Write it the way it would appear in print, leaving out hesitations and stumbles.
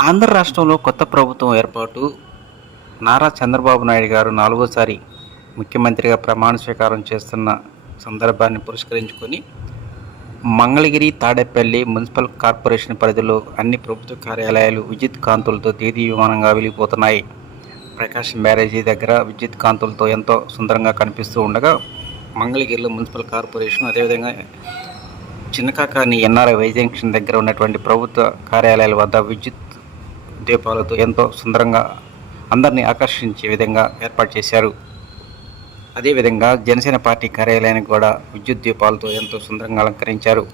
ఆంధ్ర రాష్ట్రంలో కొత్త ప్రభుత్వం ఏర్పాటు నారా చంద్రబాబు నాయుడు గారు నాలుగోసారి ముఖ్యమంత్రిగా ప్రమాణ స్వీకారం చేస్తున్న సందర్భాన్ని పురస్కరించుకొని మంగళగిరి తాడేపల్లి మున్సిపల్ కార్పొరేషన్ పరిధిలో అన్ని ప్రభుత్వ కార్యాలయాలు విద్యుత్ కాంతులతో దేదీప్యమానంగా వెలిగిపోతున్నాయి. ప్రకాశం బ్యారేజీ దగ్గర విద్యుత్ కాంతులతో ఎంతో సుందరంగా కనిపిస్తూ ఉండగా మంగళగిరిలో మున్సిపల్ కార్పొరేషన్, అదేవిధంగా చిన్నకాకాని ఎన్ఆర్ఐ వై జంక్షన్ దగ్గర ఉన్నటువంటి ప్రభుత్వ కార్యాలయాల వద్ద విద్యుత్ దీపాలతో ఎంతో సుందరంగా అందరినీ ఆకర్షించే విధంగా ఏర్పాటు చేశారు. అదేవిధంగా జనసేన పార్టీ కార్యాలయానికి కూడా విద్యుత్ దీపాలతో ఎంతో సుందరంగా అలంకరించారు.